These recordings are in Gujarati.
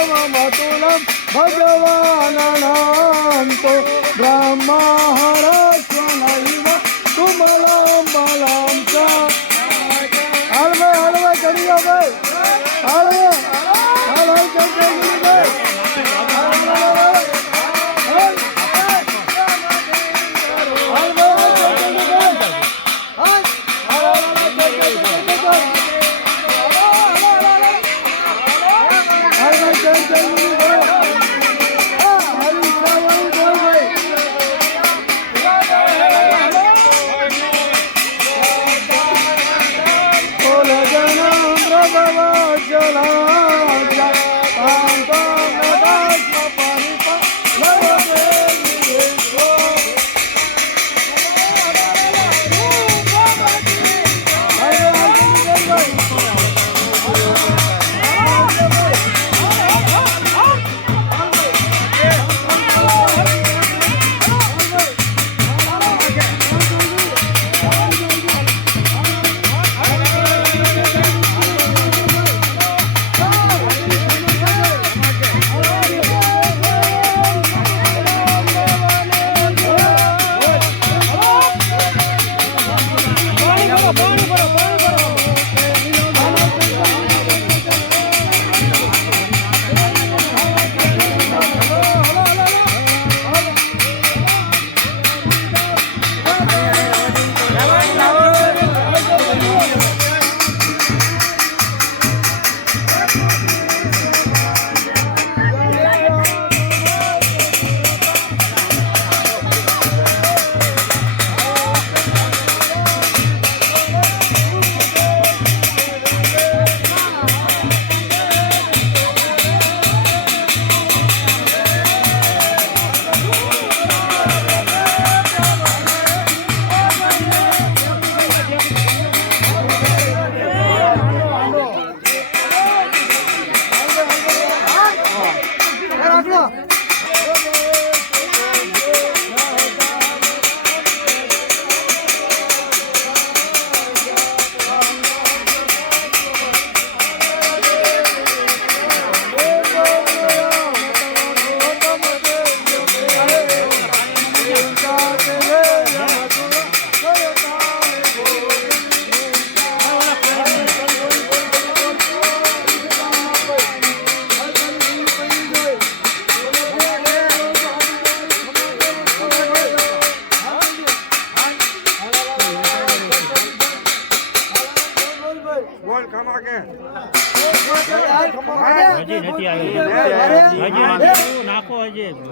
सर्वमतुलं भगवाननान्तो ब्रह्महरस्वनैव तुमलं बलं च हलवा चढ़ी जाओ भाई हलवा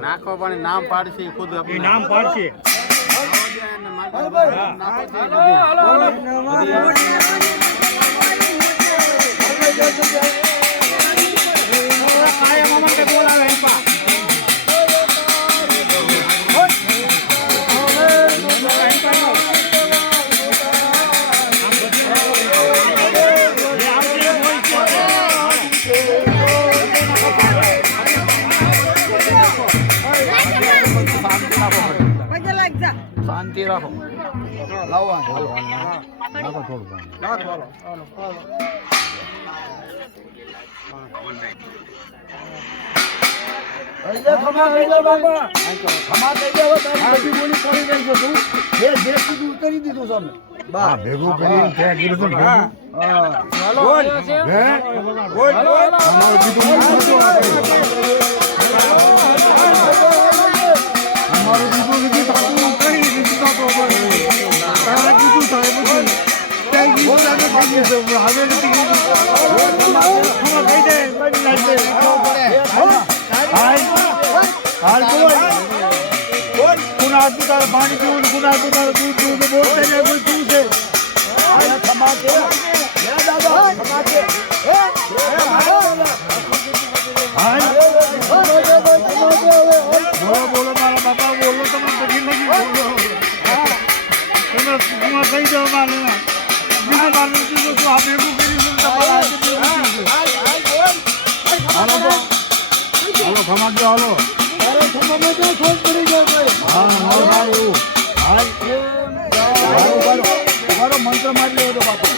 નાખો પણ નામ પાડશે ખુદ નામ પાડશે શાંતિ રાખો લાવો નાખો થોડું નાખો કરી દીધું સામે ભેગું કરી ત્યાં કીધું પાણી પીવું ગુના દૂધ દૂધ બોલતા જાય કોઈ તું છે બોલો મારા બાપા બોલો તમે પછી નથી બોલો તમે કહી દો મારે બીજું મારું શું આ ભેગું કર્યું હાલો ખમાજો હાલો મંત્ર મારી લેવો બાપુ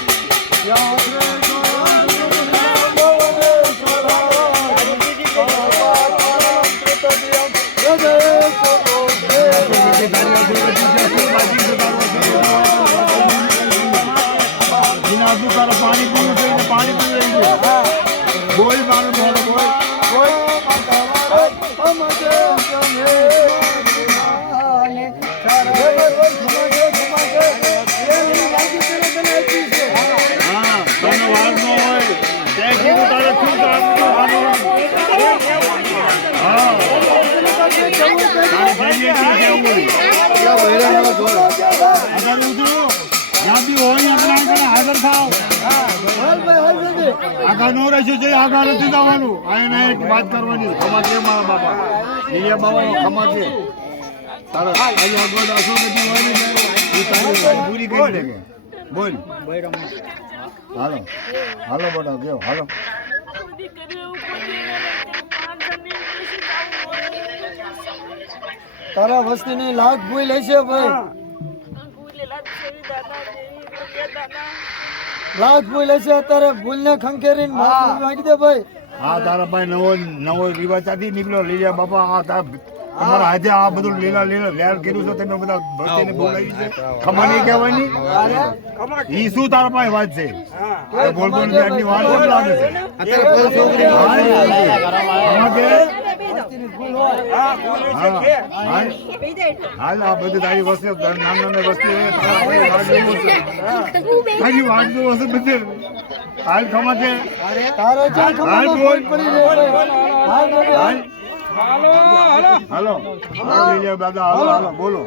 આગળ થાવ હાલ ભાઈ હાલ જલ્દી આગળ નો રહેશે છે આગળ નથી જવાનું આઈને એક વાત કરવાની ખમા છે મારા બાપા લીલિયા બાબાનો ખમા છે તારો અહીંયા આગળ આસો નથી હોય ને એ તારી વાત પૂરી કરી દે બોલ હાલો હાલો બેટા ગયો હાલો તારા વસ્તીની લાખ ભૂલ હશે ભાઈ લાખ ભૂલ હશે અત્યારે ભૂલને ખંખેરીને માફી માંગી દે ભાઈ હા તારા ભાઈ નવો રિવાજ આથી નીકળ્યો લીલિયા બાપા આ તમારા હાથે આ બધું લીલા વેર કર્યું છે તમે બધા બસ્તીને બોલાવી છે ખમા નહીં કહેવાની ઈ શું તારા પાસે વાત છે બોલ બોલ આટલી વાત કેમ લાગે છે અત્યારે કોઈ છોકરી હાલ આ બધી તારી વસ્તી નાના વસ્તી તારી વાત જો હશે બધે હાલ ખમા છે તારે જ્યાં ખબર કોઈ પડી રહે ભાઈ હાલ ભાઈ હાલો હાલો લીલિયા દાદા હાલો બોલો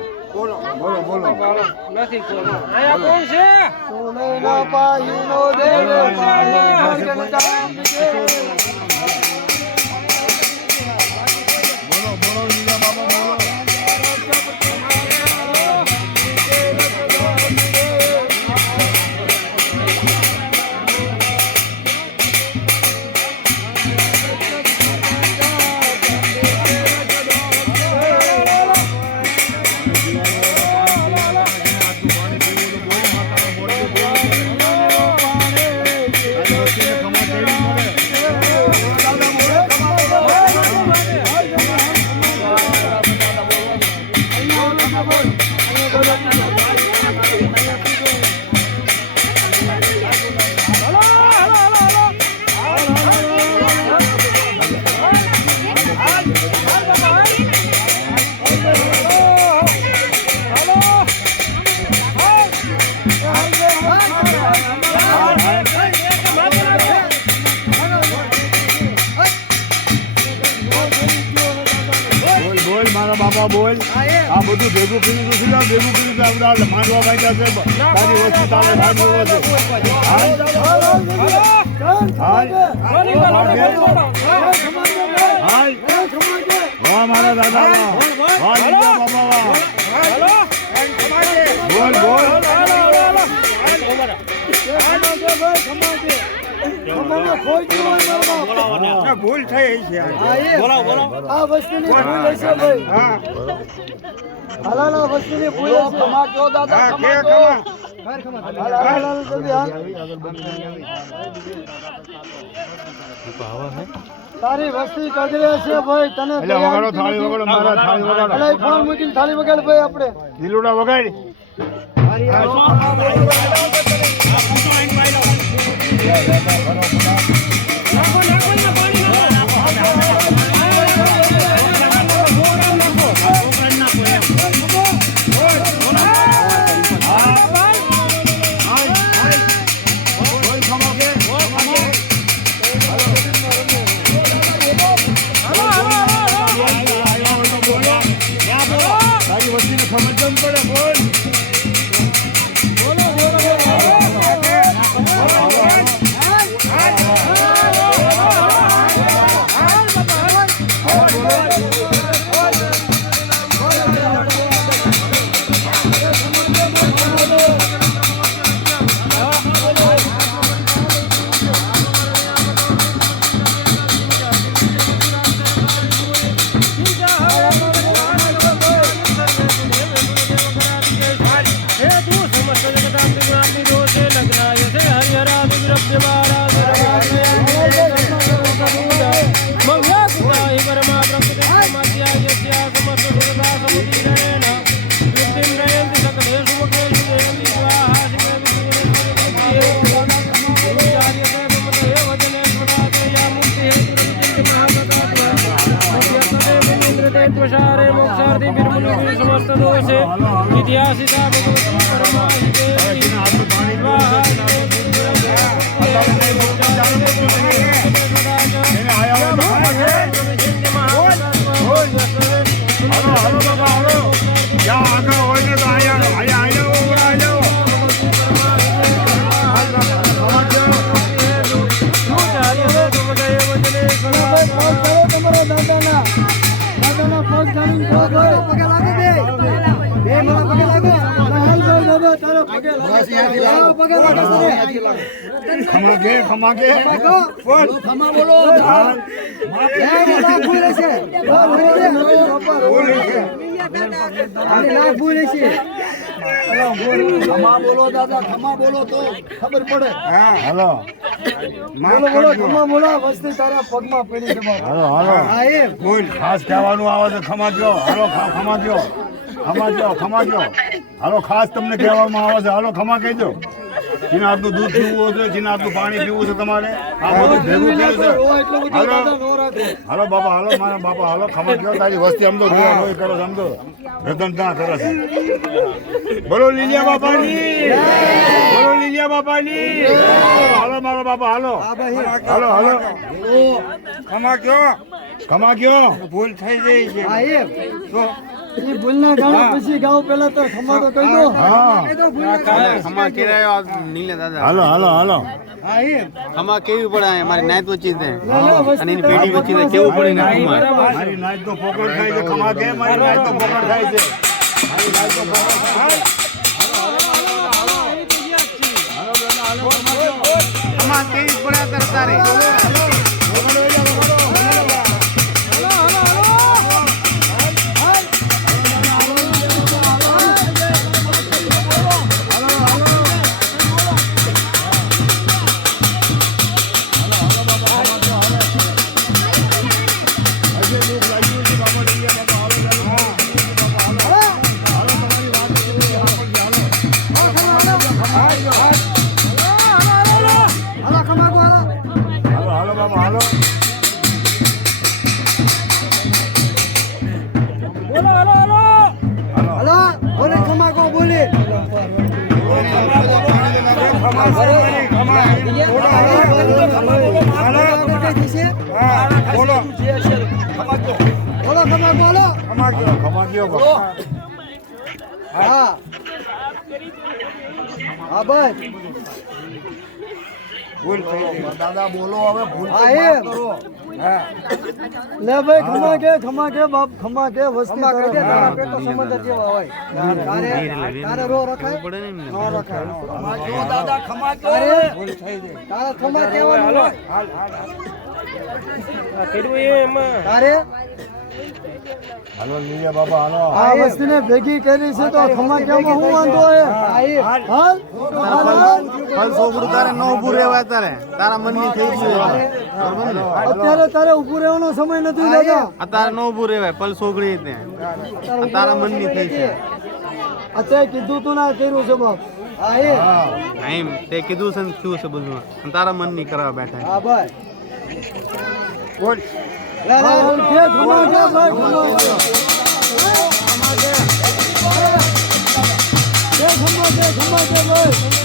સોનેના પાયનો દેવે બોલો લીલિયા બાબા બોલો મારા બાપા બોલ આ બધું ભેગું કર્યું તો શું ભેગું કર્યું તો આપણે માંડવા માંગ્યા છે તારી વસ્તુ તારે માંડવા છે વાહ મારા દાદા વાહ લીલિયા બાબા બોલ ભૂલ થઈ છે આ વસ્તુની ભૂલ હશે ભાઈ હાલાલા વસ્તુની ભૂલ હશે ખમા કયો દાદા ખમા કયો હાલાલા જલ્દી હાલ તારી વસ્તી કગરે છે ભાઈ તને એટલે વગાડો થાળી વગાડો મારા થાળી વગાડો અલે ફોન મૂકીને થાળી વગાડ ભાઈ આપણે લીલુડા વગાડ इतिहासिका भगवती આગળ હોય ને તો અહીંયા તમારા દાદાના પગ ચાલીને પગે લાગો બે મારા પગે લાગો હાલ ભાઈ બાબા તારા પગે લાગો પગે લાગો ખમા કે ખમા બોલો લાખ ભૂલે છે લાખ ભૂલે છે ખમા બોલો દાદા ખમા બોલો તો ખબર પડે હાલો બોલો ખમા બોલો વસ્તી તારા પગમાં પડી છે બાબા હાલો હાલો હા એ બોલ ખાસ કહેવાનું આવે છે ખમા કયો હાલો ખમા કયો હાલો ખાસ તમને કહેવામાં આવે છે હાલો ખમા કહેજો જેને આટલું દૂધ પીવું છે જેને આટલું પાણી પીવું છે તમારે આ બધું ભેગું કર્યું છે હાલો હાલો બાપા હાલો મારા બાપા હાલો ખમા કયો તારી વસ્તી સમજો કરો સમજો રતન ના કરે છે બોલો લીલિયા બાપાની હાલો મારો બાપા હાલો હાલો ખમા કયો ભૂલ થઈ ગઈ છે હા એ એ ભૂલના ગાળા પછી ગાવ પેલા તો ખમા તો કહી દો હા ખમા કેરાયો નીલે દાદા હાલો હા એ ખમા કેવી પડે મારી નાયત વચ્ચે છે અને એની પેઢી વચ્ચે કેવું પડે ને ખમા મારી નાઈટ તો પોકળ થાય છે ખમા કે મારી નાઈટ તો પોકળ થાય છે મારી નાઈટ તો પોકળ થાય ખમા કેવી પડે અત્યારે તારે દાદા બોલો હવે ભૂલ લે ભાઈ ખમા કે બાપ ખમા કે વસ્તી તારા પેટો સમંદર જેવા હોય તારે રો રખાય પડે ને એમને. નો રખાય ખમા કે દાદા ખમા કે ભૂલ થઈ જાય તારા ખમા કહેવાનું હોય તારે હાલો લીલિયા બાપા હાલો આ વસ્તીને ભેગી કરી છે તો ખમા કેમાં હું વાંધો હે હાલ ફલ સોગડું તારે ન ઊભું રહેવાય તારે તારા મનની થઈ ગયું અત્યારે તારે ઊભું રહેવાનો સમય નથી દાદા આ તારે ન ઊભું રહેવાય ફલ સોગડી તે આ તારા મનની થઈ છે અત્યારે કીધું તું ના કર્યું છે બાપ હા એ એમ તે કીધું છે ને થયું છે બધું અને તારા મનની કરવા બેઠા હા ભાઈ બોલ લે લે કે ખમા કે ભાઈ ખમા કે ભાઈ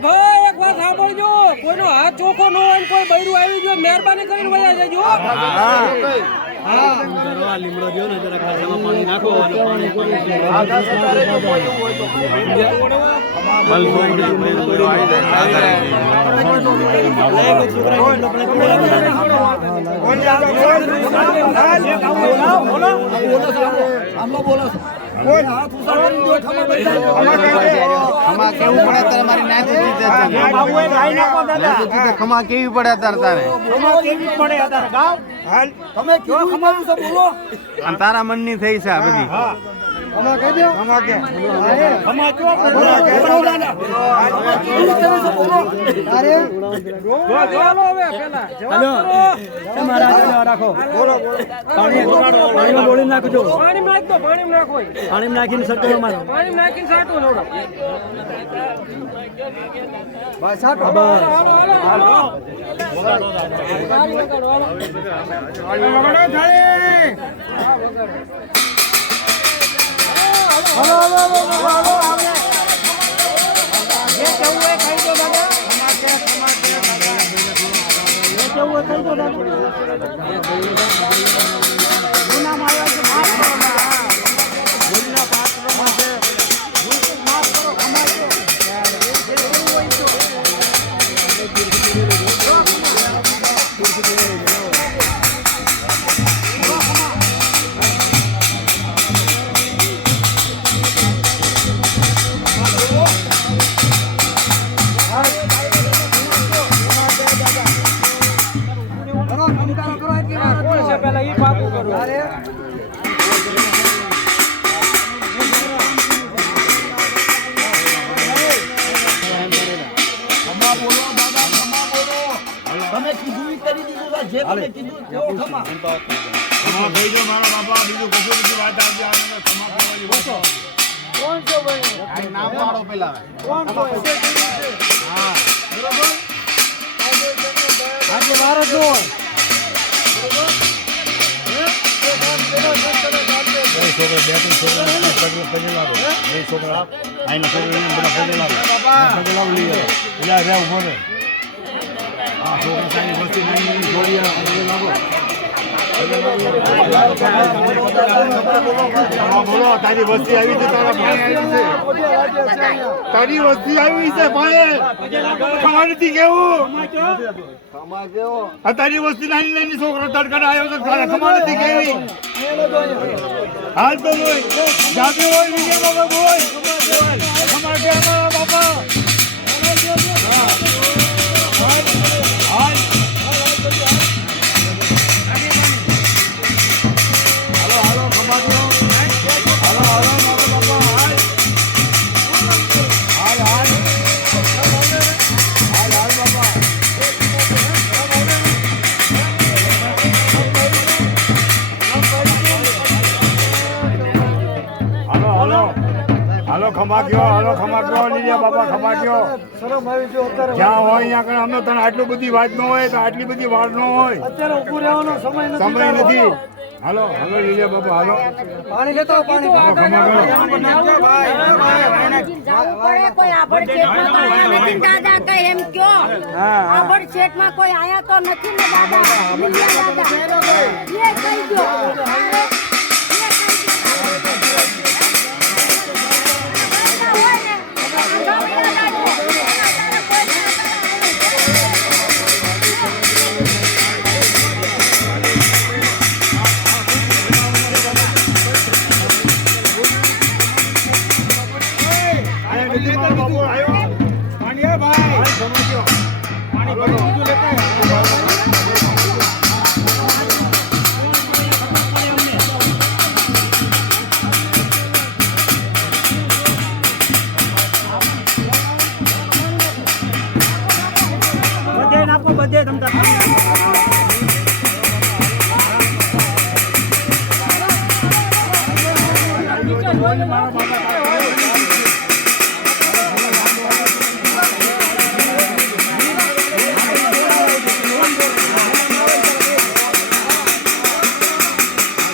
ભાઈ એક વાત સાંભળજો કોઈનો હાથ ચોખ્ખો ન હોય ને કોઈ બૈરું આવી ગયો મહેરબાની કરીને વયા જજો લીમડો દો ને જરા ખાસામાં પાણી નાખો અને પાણી ખમા કેવું પડે તારે મારી નાયત ખમા કેવી પડે તારે તમે કીધું ખમા બોલો અને તારા મનની થઈ છે આ બધી અમા કહી દો અમા કે અમા કયો અરે ચાલો હવે પેલા જવાબ કરો. તમારા રાખો બોલો પાણીમાં બોલી નાખજો પાણીમાં નાખ દો, પાણીમાં નાખો. પાણીમાં નાખીને સરતો મારો પાણીમાં નાખીને સાટો થોડો. ભાઈ સાટો હાલો, હાલો, હાલો. તાળી વગાડો, હાલો. જે કેવું હોય ખાઈ દો દાદા. જે કેવું હોય ખાઈ દો દાદા. ગુનામાં આવ્યા છે, માફ કરો ના. ભૂલના પાત્રોમાં છે. ભૂલ માફ કરો, ખમાજો. જે કેવું હોય તો. કોણ છે પેલા ઈ પાકું કરો. ખમા થઈ ગયો મારા બાપા, બીજું કશું બધી વાત આવતી આવે ખમા ખાવાની બસો. કોણ છે ભાઈ? નામ પાડો પેલા કોણ છે? હા બરોબર? આજે મારો જો છોકરા આઈને છોકરા બધા પગે લાવો લઈ આવે એટલે રે ઉભો રે. હા છોકરા સાની વસ્તી નહીં જોડી લાવો. બોલો તારી વસ્તી આવી છે, તારા ભાઈ આવી છે, તારી વસ્તી આવી છે ભાઈ. ખબર નથી કેવું આ તારી વસ્તી નાની નાની છોકરો તડકા આવ્યો છે, તારા ખબર નથી કેવી. હાલ તો બોલ જાતે હોય વિજય બાબા બોલ ખબર કે અમારા બાપા હાલ ખમા ગયો લીલિયા બાપા ખમા ગયો. શરમ આવી જો અત્યારે જ્યાં હોય અહીંયા આગળ અમે તને આટલી બધી વાત ન હોય તો આટલી બધી વાર ન હોય, અત્યારે ઊભું રહેવાનો સમય નથી. હાલો હાલો લીલિયા બાપા હાલો પાણી લેતો આવો, પાણી ખમા ગયો. કોઈ આભડ શેઠમાં તો આયા નથી ને દાદા, કઈ એમ કયો આભડ શેઠમાં કોઈ આયા તો નથી ને દાદા. લીલિયા દાદા એ કહી દો. બધે નાખો, બધે તમતા